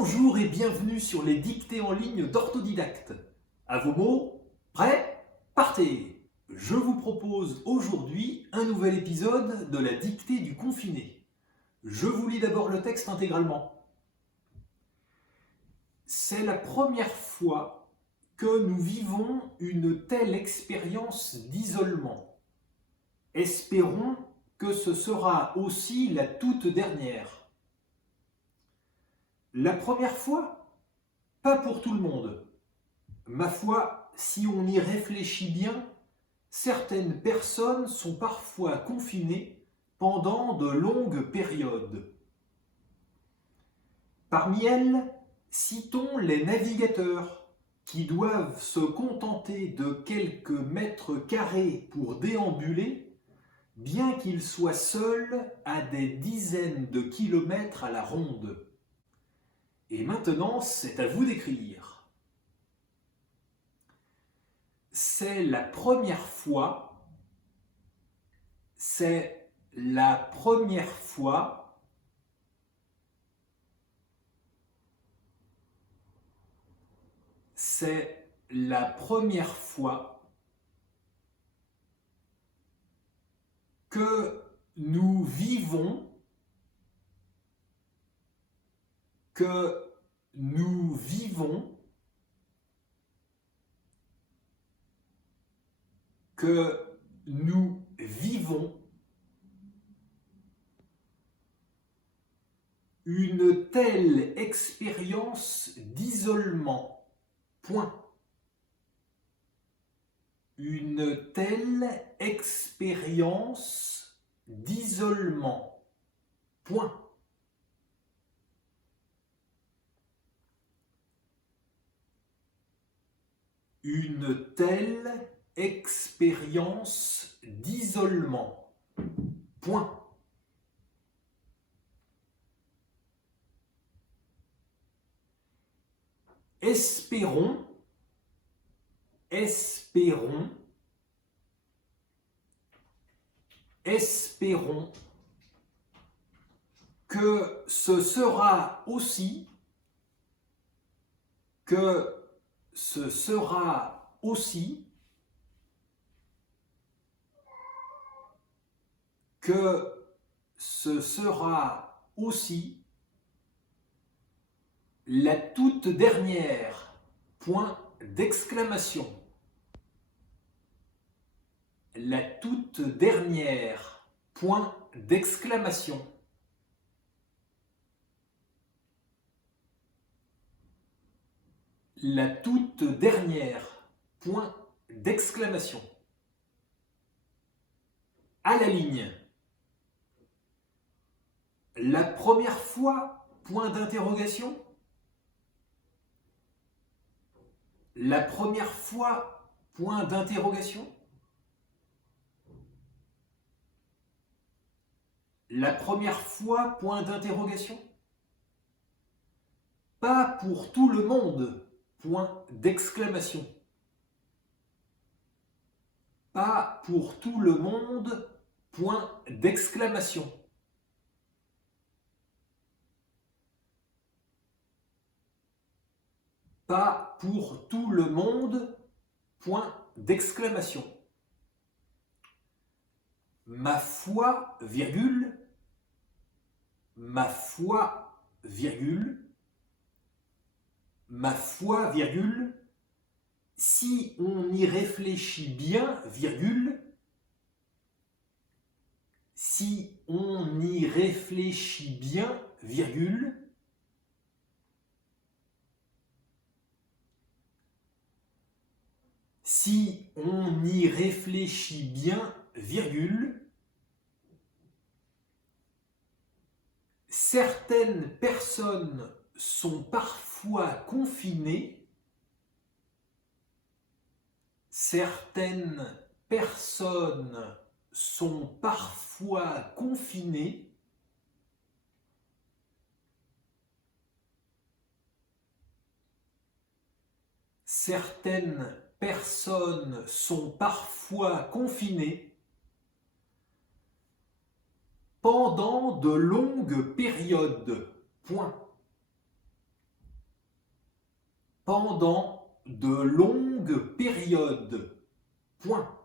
Bonjour et bienvenue sur les dictées en ligne d'Orthodidacte. À vos mots, prêts, partez! Je vous propose aujourd'hui un nouvel épisode de la dictée du confiné. Je vous lis d'abord le texte intégralement. C'est la première fois que nous vivons une telle expérience d'isolement. Espérons que ce sera aussi la toute dernière. La première fois, pas pour tout le monde. Ma foi, si on y réfléchit bien, certaines personnes sont parfois confinées pendant de longues périodes. Parmi elles, citons les navigateurs qui doivent se contenter de quelques mètres carrés pour déambuler, bien qu'ils soient seuls à des dizaines de kilomètres à la ronde. Et maintenant, c'est à vous d'écrire. C'est la première fois, c'est la première fois, c'est la première fois que nous vivons, que nous vivons, que nous vivons une telle expérience d'isolement. Point. Une telle expérience d'isolement. Point. Une telle expérience d'isolement. Point. Espérons, espérons, espérons que ce sera aussi, que ce sera aussi, que ce sera aussi la toute dernière, point d'exclamation. La toute dernière, point d'exclamation. La toute dernière, point d'exclamation. À la ligne. La première fois, point d'interrogation. La première fois, point d'interrogation. La première fois, point d'interrogation. Pas pour tout le monde, point d'exclamation. Pas pour tout le monde, point d'exclamation. Pas pour tout le monde, point d'exclamation. Ma foi, virgule, ma foi, virgule, ma foi, virgule, si on y réfléchit bien, virgule, si on y réfléchit bien, virgule, si on y réfléchit bien, virgule, certaines personnes sont parfois confinées, certaines personnes sont parfois confinées, certaines personnes sont parfois confinées pendant de longues périodes. Point. pendant de longues périodes. Point.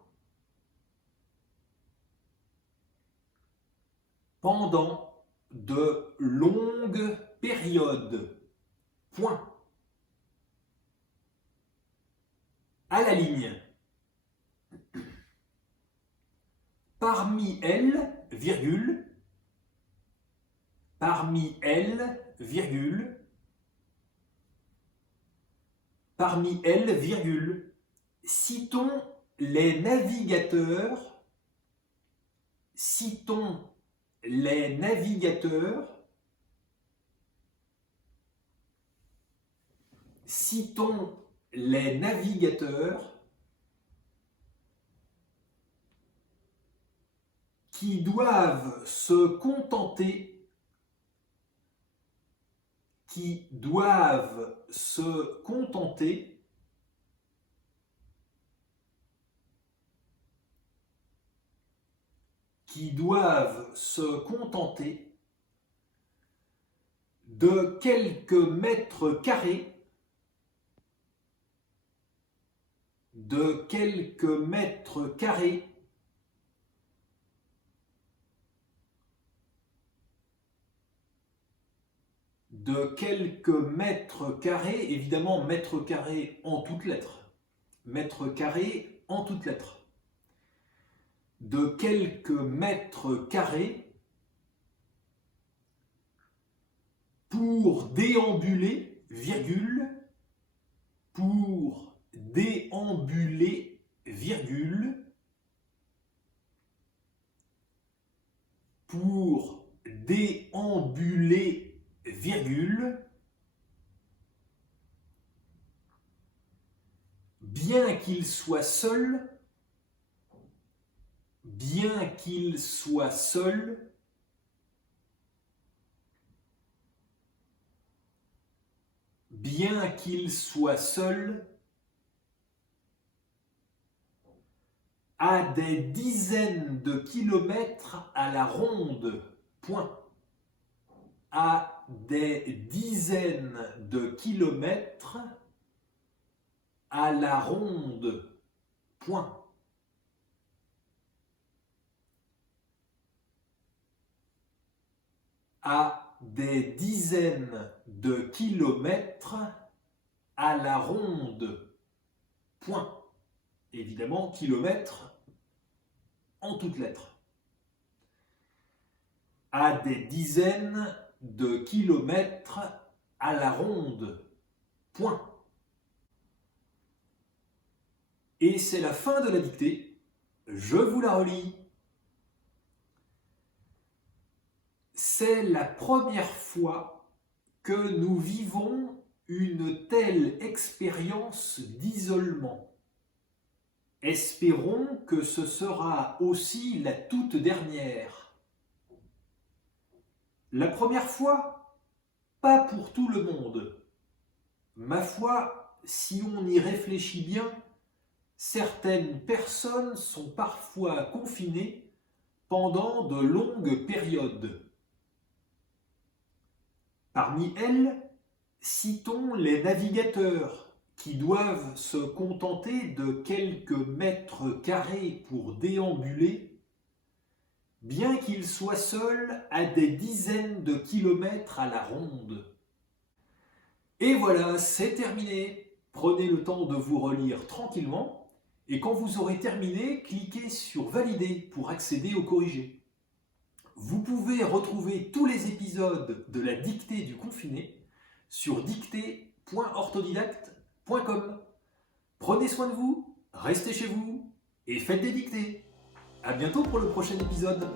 Pendant de longues périodes. Point. À la ligne. Parmi elles, virgule. Parmi elles, virgule. Parmi elles, virgule. Citons les navigateurs. Citons les navigateurs. Citons les navigateurs qui doivent se contenter de quelques mètres carrés de quelques mètres carrés évidemment mètres carrés en toutes lettres, mètres carrés en toutes lettres, de quelques mètres carrés pour déambuler, virgule, pour déambuler, virgule, pour déambuler, virgule, bien qu'il soit seul, bien qu'il soit seul, bien qu'il soit seul, à des dizaines de kilomètres à la ronde, point. À des dizaines de kilomètres à la ronde, point. À des dizaines de kilomètres à la ronde, point. Évidemment, kilomètres en toutes lettres. À des dizaines de kilomètres à la ronde, point. Et c'est la fin de la dictée. Je vous la relis. C'est la première fois que nous vivons une telle expérience d'isolement. Espérons que ce sera aussi la toute dernière. La première fois, pas pour tout le monde. Ma foi, si on y réfléchit bien, certaines personnes sont parfois confinées pendant de longues périodes. Parmi elles, citons les navigateurs qui doivent se contenter de quelques mètres carrés pour déambuler, bien qu'ils soient seuls à des dizaines de kilomètres à la ronde. Et voilà, c'est terminé. Prenez le temps de vous relire tranquillement et quand vous aurez terminé, cliquez sur Valider pour accéder au corrigé. Vous pouvez retrouver tous les épisodes de la dictée du confiné sur dictée.orthodidacte.com. Prenez soin de vous, restez chez vous et faites des dictées. À bientôt pour le prochain épisode.